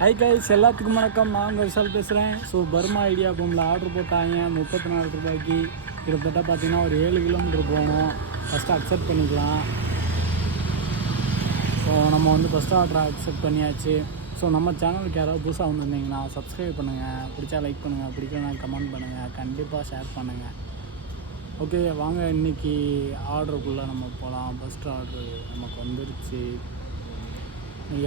Hi guys, எல்லாத்துக்கும் வணக்கம். நான் உங்கள் விஷால் பேசுகிறேன். ஸோ பர்மா ஐடியா பூமில் ஆர்டர் போட்டாங்க 34 ரூபாய்க்கு. கிட்டத்தட்ட பார்த்தீங்கன்னா ஒரு 7 கிலோமீட்டர் போகணும். ஃபஸ்ட்டு அக்செப்ட் பண்ணிக்கலாம். ஸோ நம்ம வந்து ஃபஸ்ட்டு ஆர்டரை அக்செப்ட் பண்ணியாச்சு. ஸோ நம்ம சேனலுக்கு யாராவது புதுசாக வந்துருந்தீங்கன்னா சப்ஸ்கிரைப் பண்ணுங்கள், பிடிச்சா லைக் பண்ணுங்கள், பிடிக்கலனா கமெண்ட் பண்ணுங்கள், கண்டிப்பாக ஷேர் பண்ணுங்கள். ஓகே, வாங்க இன்றைக்கி ஆர்டருக்குள்ளே நம்ம போகலாம். ஃபஸ்ட்டு ஆர்டரு நமக்கு வந்துருச்சு.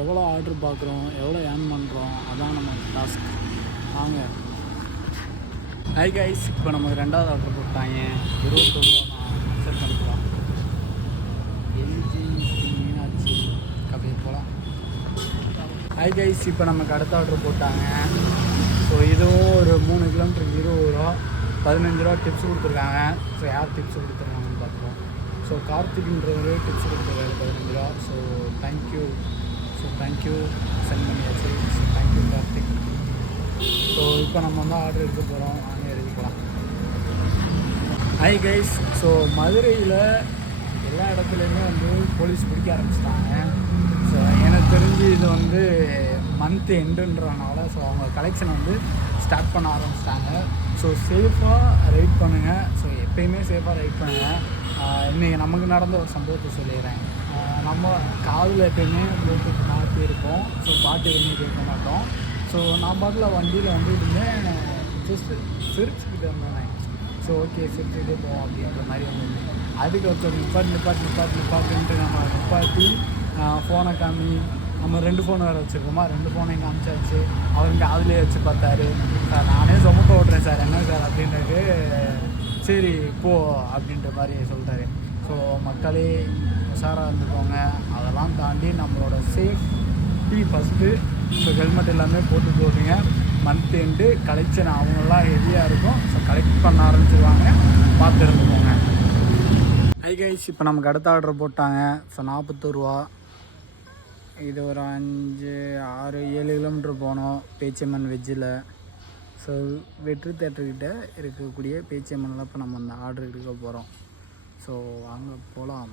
எவ்வளோ ஆர்டர் பார்க்குறோம், எவ்வளோ ஏர்ன் பண்ணுறோம், அதான் நம்ம டாஸ்க். வாங்க. ஹை கைஸ், இப்போ நமக்கு 2வது ஆர்டர் போட்டாங்க 21 ரூபா. நான் அக்செப்ட் பண்ணிக்கலாம். எல்ஜி மீனாட்சி கபே போகலாம். ஹை கைஸ், இப்போ நமக்கு அடுத்த ஆர்டர் போட்டாங்க. ஸோ இதுவும் ஒரு 3 கிலோமீட்டருக்கு 20 ரூபா, 15 ரூபா டிப்ஸ் கொடுத்துருக்காங்க. ஸோ யார் டிப்ஸ் கொடுத்துருக்காங்கன்னு பார்க்குறோம். ஸோ கார்த்திக்ன்றவரு டிப்ஸ் கொடுத்துருக்காரு 15 ரூபா. So thank you. So thank you sent பண்ணியாச்சு. So thank you Karthik. ஸோ இப்போ நம்ம வந்து ஆர்டர் எடுக்க போகிறோம். வாங்க எடுக்கலாம். ஹை கைஸ், ஸோ மதுரையில் எல்லா இடத்துலையுமே வந்து போலீஸ் பிடிக்க ஆரம்பிச்சிட்டாங்க. ஸோ எனக்கு தெரிஞ்சு இது வந்து மந்த் எண்டுன்றனால ஸோ அவங்க கலெக்ஷனை வந்து ஸ்டார்ட் பண்ண ஆரம்பிச்சிட்டாங்க. ஸோ சேஃபாக ரைட் பண்ணுங்கள். ஸோ எப்பயுமே சேஃபாக ரைட் பண்ணுங்கள். இன்றைக்கி நமக்கு நடந்த ஒரு சம்பவத்தை சொல்லிடுறேன். நம்ம காதில் எப்பயுமே ப்ளூடூத் மாட்டி இருப்போம். ஸோ பாட்டு எதுவுமே கேட்க மாட்டோம். ஸோ நான் பாட்டில் வண்டியில் வந்துட்டு இருந்தேன். ஜஸ்ட் சிரிச்சுக்கிட்டு இருந்தேன். ஸோ ஓகே சிரிச்சுக்கிட்டே போவோம் அப்படின்ற மாதிரி வந்துருந்தேன். அதுக்கு ஒருத்தர் நிப்பாட்டுன்ட்டு நம்ம நிப்பாட்டி ஃபோனை காமி. நம்ம 2 ஃபோன் வேறு வச்சுருக்கோமா, 2 ஃபோனையும் காமிச்சாச்சு. அவருக்கு அதுலேயே வச்சு பார்த்தாரு. சார் நானே சொமக்க ஓட்டுறேன் சார், என்ன சார் அப்படின்றது. சரி போ அப்படின்ற மாதிரி சொல்லிட்டாரு. ஸோ மக்களே உஷாராக இருந்துக்கோங்க. அதெல்லாம் தாண்டி நம்மளோட சேஃப்டி ஃபஸ்ட்டு. ஸோ ஹெல்மெட் எல்லாமே போட்டுங்க. மந்த் எண்டு கலெக்ஷன் அவங்களாம் ஹெவியாக இருக்கும். ஸோ கலெக்ட் பண்ண ஆரம்பிச்சிருவாங்க, பார்த்து இருந்துக்கோங்க. ஹை கைஸ், இப்போ நமக்கு அடுத்த ஆர்டர் போட்டாங்க. ஸோ 40 ரூபா. இது ஒரு 5, 6, 7 கிலோமீட்டர் போனோம் பேச்சியம்மன் வெஜ்ஜில். ஸோ வெற்றி தேட்டர்கிட்ட இருக்கக்கூடிய பேச்சியம்மனில் இப்போ நம்ம அந்த ஆர்டர் எடுக்க போகிறோம். ஸோ அங்கே போகலாம்.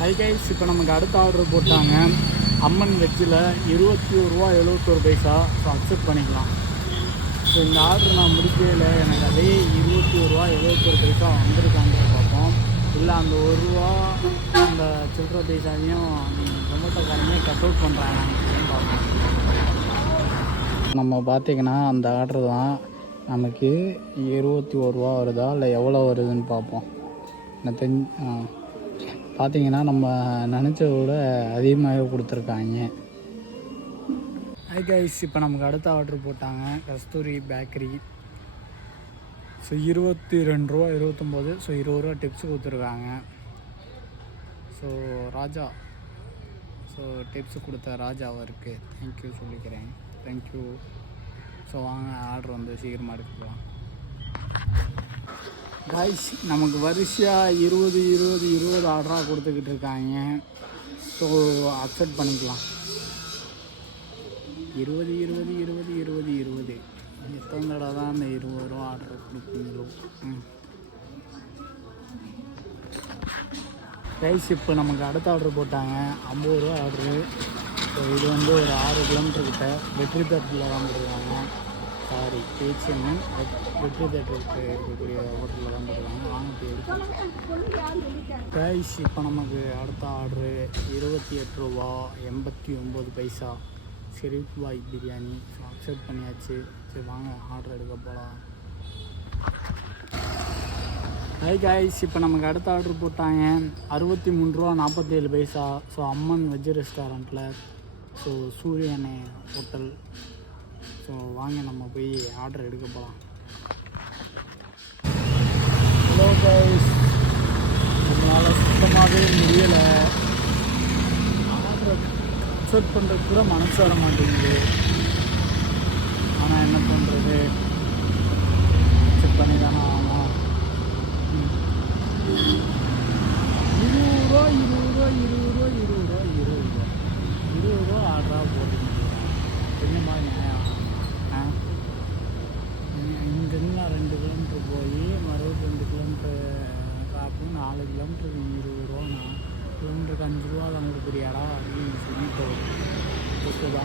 ஹை கைஸ், இப்போ நமக்கு அடுத்த ஆர்டர் போட்டாங்க அம்மன் வெஜ்ஜில் 21 ரூபா 71 பைசா. ஸோ அக்செப்ட் பண்ணிக்கலாம். ஸோ இந்த ஆர்டர் நான் முடிக்கையில் எனக்கு அதே 21 ரூபா 71 பைசா வந்திருக்காங்க பார்ப்போம். இல்லை அந்த 1 ரூபா அந்த சில்லற பைசாவையும் ஜொமேட்டோக்காரங்க கட் அவுட் பண்ணுறாங்க பார்ப்போம். நம்ம பார்த்திங்கன்னா அந்த ஆர்டர் தான் நமக்கு 21 ரூபா வருதா இல்லை எவ்வளோ வருதுன்னு பார்ப்போம். எனக்கு பார்த்திங்கன்னா நம்ம நினச்சத விட அதிகமாக கொடுத்துருக்காங்க. ஹை கைஸ், இப்போ நமக்கு அடுத்த ஆர்டர் போட்டாங்க கஸ்தூரி பேக்கரி. ஸோ 22 ரூபா 29. ஸோ 20 ரூபா டிப்ஸ் கொடுத்துருக்காங்க. ஸோ ராஜா, ஸோ டிப்ஸ் கொடுத்த ராஜா அவருக்கு தேங்க்யூ சொல்லிக்கிறேன். தேங்க்யூ. ஸோ வாங்க ஆர்டர் வந்து சீக்கிரமாக எடுக்கலாம். கைஸ், நமக்கு வரிசையாக 20 ஆர்டராக கொடுத்துக்கிட்டு இருக்காங்க. ஸோ அக்செப்ட் பண்ணிக்கலாம். 20 எத்தனை தடவை தான் அந்த 20 ரூபா ஆர்டர் கொடுப்பீங்களோ. கைஸ், இப்போ நமக்கு அடுத்த ஆர்டர் போட்டாங்க 50 ரூபா ஆர்டரு. ஸோ இது வந்து ஒரு 6 கிலோமீட்டர்கிட்ட வெற்றி தேட்டரில் தான் போடுவாங்க. சாரி, பேச்சியம்மன் வெற்றி தேட்டருக்கு இருக்கக்கூடிய ஹோட்டலில் தான் போடுவாங்க. வாங்க போய் எடுக்கலாம். கைஸ், இப்போ நமக்கு அடுத்த ஆர்டரு 28 ரூபா 89 பைசா ஷெரீஃப் பாய் பிரியாணி. ஸோ அக்செப்ட் பண்ணியாச்சு. சரி வாங்க ஆர்டர் எடுக்க போகலாம். ஹை கைஸ், இப்போ நமக்கு அடுத்த ஆர்டர் போட்டாங்க 63 ரூபா 47 பைசா. ஸோ அம்மன் வெஜ் ரெஸ்டாரண்ட்டில். ஸோ சூரியனே ஹோட்டல். ஸோ வாங்க நம்ம போய் ஆர்டர் எடுக்க போகலாம். ஹலோ கைஸ், நம்மளால் சுத்தமாகவே முடியலை. ஆர்டர் அக்செப்ட் பண்ணுறது கூட மனசு வர மாட்டேங்குது. ஆனால் என்ன பண்ணுறது, அக்செப்ட் பண்ணி தானே ஆகணும். 20 ரூபா ஆர்டராக போட்டுருக்கேன். என்ன மாதிரி நியாயம்? இங்கேருந்து நான் 2 கிலோமீட்டர் போய் மறுபடியும் 2 கிலோமீட்டர் ட்ராப்பு, 4 கிலோமீட்டருக்கு 20 ரூபா. நான் கிலோமீட்டருக்கு 5 ரூபா தான் கொடுக்குறியாடா அப்படின்னு சொல்லிட்டு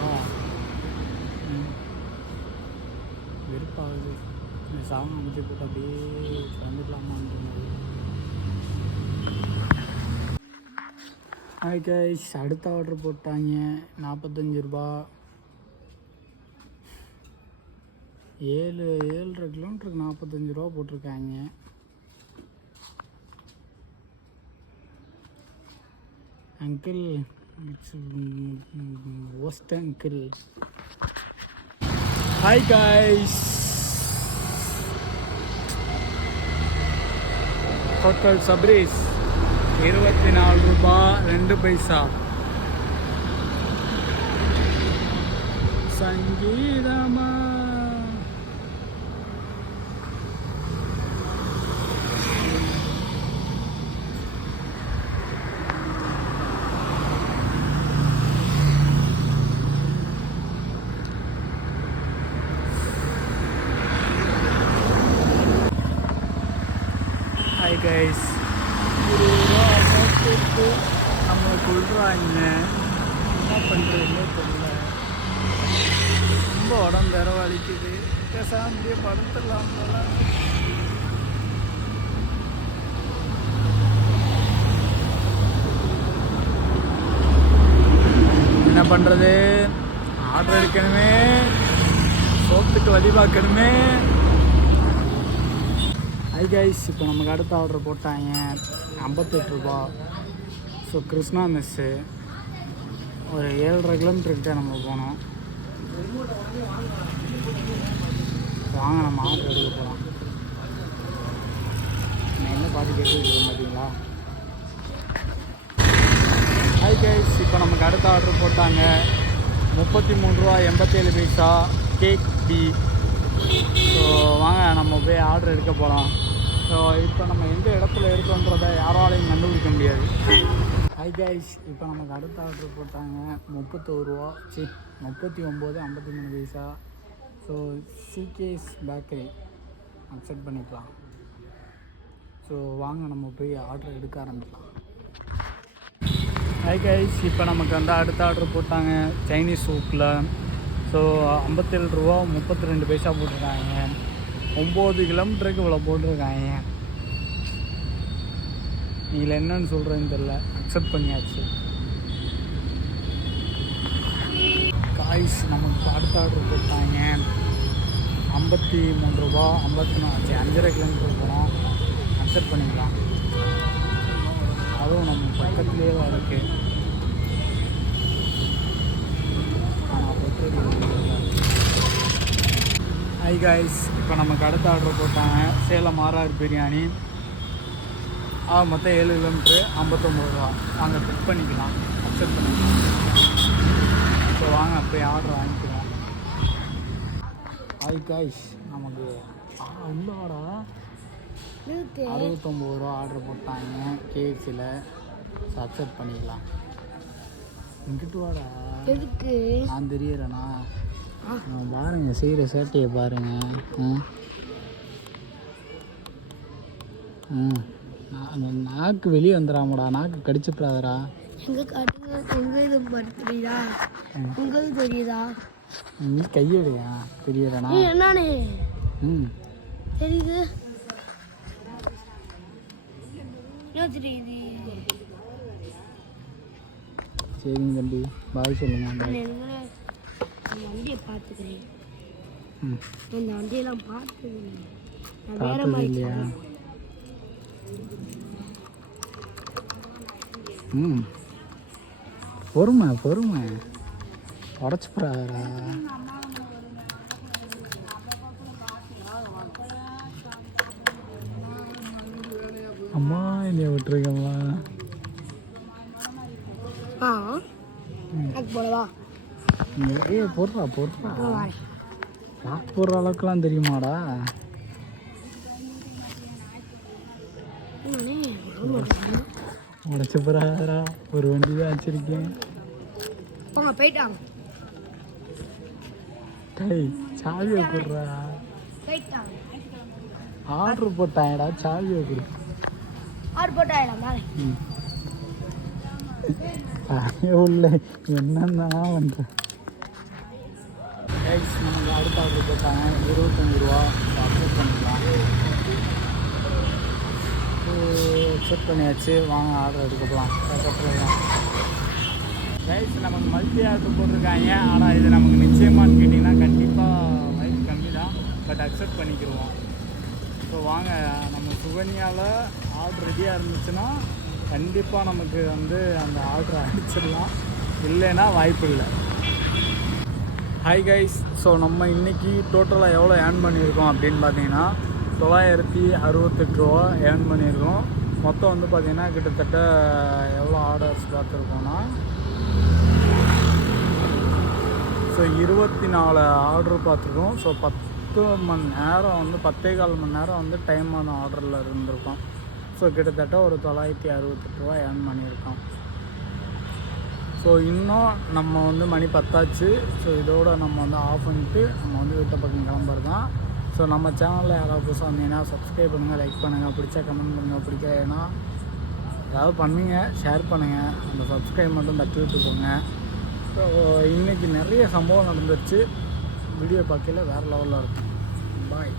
போதா? வெறுப்பாகுது. இந்த சாங் அமைச்சு போட்டு அப்படியே வந்துடலாமான்னு. ஹாய் கைஸ், அடுத்த ஆர்டர் போட்டாங்க 45 ரூபா. 7.5 கிலோமீட்டருக்கு 45 ரூபா போட்டிருக்காங்க. Uncle, it's worst uncle. Hi guys, hotel சப்ரீஸ் 24 ரூபா 2 பைசா. சங்கீதமா ஹாய் கைஸ், 20 ரூபா அமௌண்ட்டு நம்மளை கொள்றாங்க. என்ன பண்ணுறதுன்னே தெரியல. ரொம்ப உடம்பு வேற வலிக்குது. பேசாமலே படுத்துடலாம் போல. என்ன பண்ணுறது? ஆர்டர் எடுக்கணுமே, சோத்துக்கு வழி பார்க்கணுமே. ஹை கைஸ், இப்போ நமக்கு அடுத்த ஆர்டர் போட்டாங்க 58 ரூபா. ஸோ கிருஷ்ணா மெஸ்ஸு ஒரு 7.5 கிலோமீட்டர்கிட்ட நம்ம போனோம். வாங்க நம்ம ஆர்டர் எடுக்க போகலாம். நான் என்ன பார்த்து கேட்டுருக்கேன் பார்த்தீங்களா? ஹை கைஸ், இப்போ நமக்கு அடுத்த ஆர்டர் போட்டாங்க 33 ரூபா 87 பைசா கேக் டீ. ஸோ வாங்க நம்ம போய் ஆர்டர் எடுக்க போகலாம். ஸோ இப்போ நம்ம எந்த இடத்துல இருக்கோன்றதை யாராலையும் கண்டுபிடிக்க முடியாது. ஹை கைஸ், இப்போ நமக்கு அடுத்த ஆர்டர் போட்டாங்க 31 ரூபா 39.53 பைசா. ஸோ சிகேஸ் பேக்கரி அக்செப்ட் பண்ணிக்கலாம். ஸோ வாங்க நம்ம போய் ஆர்டர் எடுக்க ஆரம்பிக்கலாம். ஹை கைஸ், இப்போ நமக்கு வந்து அடுத்த ஆர்டர் போட்டாங்க சைனீஸ் சூப்பில். ஸோ 57 ரூபா 32 பைசா போட்டிருக்காங்க. 9 கிலோமீட்டருக்கு இவ்வளோ போட்டிருக்காங்க. இதில் என்னன்னு சொல்கிறேன்னு தெரில. அக்செப்ட் பண்ணியாச்சு. காய்ஸ், நமக்கு அடுத்த ஆர்டர் போட்டாங்க 53 ரூபா 54 5.5 கிலோமீட்டர் போகிறோம். அக்செப்ட் பண்ணிக்கலாம். அதுவும் நம்ம பக்கத்துலேயே தான் இருக்குது. ஹை காய்ஸ், இப்போ நமக்கு அடுத்த ஆர்டர் போட்டாங்க சேலம் ஆர்ஆர் பிரியாணி. மொத்தம் 7 கிலோமீட்ரு 59 ரூபா. வாங்க புக் பண்ணிக்கலாம், அக்செப்ட் பண்ணிக்கலாம். ஸோ வாங்க போய் ஆர்டர் வாங்கிக்கலாம். ஹை காய்ஸ், நமக்கு உள்ளாடா 69 ரூபா ஆர்டர் போட்டாங்க கேஎஃப்சியில். ஸோ அக்செப்ட் பண்ணிக்கலாம். இங்கிட்டு வாடா, எதுக்கு நான் தெரியறேண்ணா. பாருங்க, செய்கிற சேட்டையை பாருங்க. நாக்கு வெளியே வந்துடாமடா, நாக்கு கடிச்சுப்படாதடா. உங்களுக்கு தெரியுதா? நீ கையெடுயா தெரியறனா? என்னன்னு தெரியுது. சரிங்க தம்பி, பாய் சொல்லுங்க. வண்டியை பார்த்துக்கிறேன். இந்த வண்டியெல்லாம் பார்த்தது இல்லையா? பொறுமை பொறுமை, உடச்சு போறாரா? அம்மா என்னைய விட்டுருக்கம்மா. போடவா? போடுறா போடுறா. லாக் போடுற அளவுக்குலாம் தெரியுமாடா? உடச்சு போறாரா? ஒரு வண்டி தான் வச்சிருக்கேன். போயிட்டாங்க. சாவியை கொடுறா. ஆர்டர் போட்டாங்கடா, சாவியை கொடு. ஆர்டர் போட்டாங்கடா. உள்ள என்னன்னா பண்ற? கைஸ் நமக்கு அடுத்த ஆர்டர் போட்டாங்க 25 ரூபா. அக்செப்ட் பண்ணிக்கலாம். அக்செப்ட் பண்ணியாச்சு. வாங்க ஆர்டர் எடுக்கலாம். கைஸ் நமக்கு மல்டி ஆர்டர் போட்டிருக்காங்க. ஆனால் இது நமக்கு நிச்சயமானு கேட்டிங்கன்னா கண்டிப்பாக லைஃப் கம்மி தான். But accept பண்ணிக்கிடுவோம். ஸோ வாங்க நம்ம சுகன்யாவில் ஆர்டர் ரெடியாக இருந்துச்சுன்னா கண்டிப்பாக நமக்கு வந்து அந்த ஆர்டரை அடிச்சிடலாம். இல்லைன்னா வாய்ப்பு இல்லை. Hi guys. ஸோ நம்ம இன்றைக்கி டோட்டலாக எவ்வளோ ஏர்ன் பண்ணியிருக்கோம் அப்படின்னு பார்த்தீங்கன்னா 968 ரூபா ஏர்ன் பண்ணியிருக்கோம். மொத்தம் வந்து பார்த்திங்கன்னா கிட்டத்தட்ட எவ்வளோ ஆர்டர்ஸ் பார்த்துருக்கோன்னா ஸோ 24 ஆர்டர் பார்த்துருக்கோம். ஸோ 10 மணி நேரம் வந்து 10.25 மணி நேரம் வந்து டைமான ஆர்டரில் இருந்திருக்கோம். ஸோ கிட்டத்தட்ட ஒரு 968 ரூபா ஏர்ன் பண்ணியிருக்கோம். ஸோ இன்னும் நம்ம வந்து மணி 10 ஆச்சு. ஸோ இதோடு நம்ம வந்து ஆஃப் பண்ணிட்டு நம்ம வந்து வீட்டை பக்கம் கிளம்புறது தான். ஸோ நம்ம சேனலில் யாராவது புதுசாக வந்தீங்கன்னா சப்ஸ்கிரைப் பண்ணுங்கள், லைக் பண்ணுங்கள், பிடிச்சா கமெண்ட் பண்ணுங்கள், பிடிக்கலைன்னா ஏதாவது பண்ணுங்கள், ஷேர் பண்ணுங்கள். அந்த சப்ஸ்கிரைப் மட்டும் தட்டி விட்டு போங்க. ஸோ இன்றைக்கி நிறைய சம்பவம் நடந்துருச்சு. வீடியோ பார்க்கல வேறு லெவலில் இருக்கும். பாய்.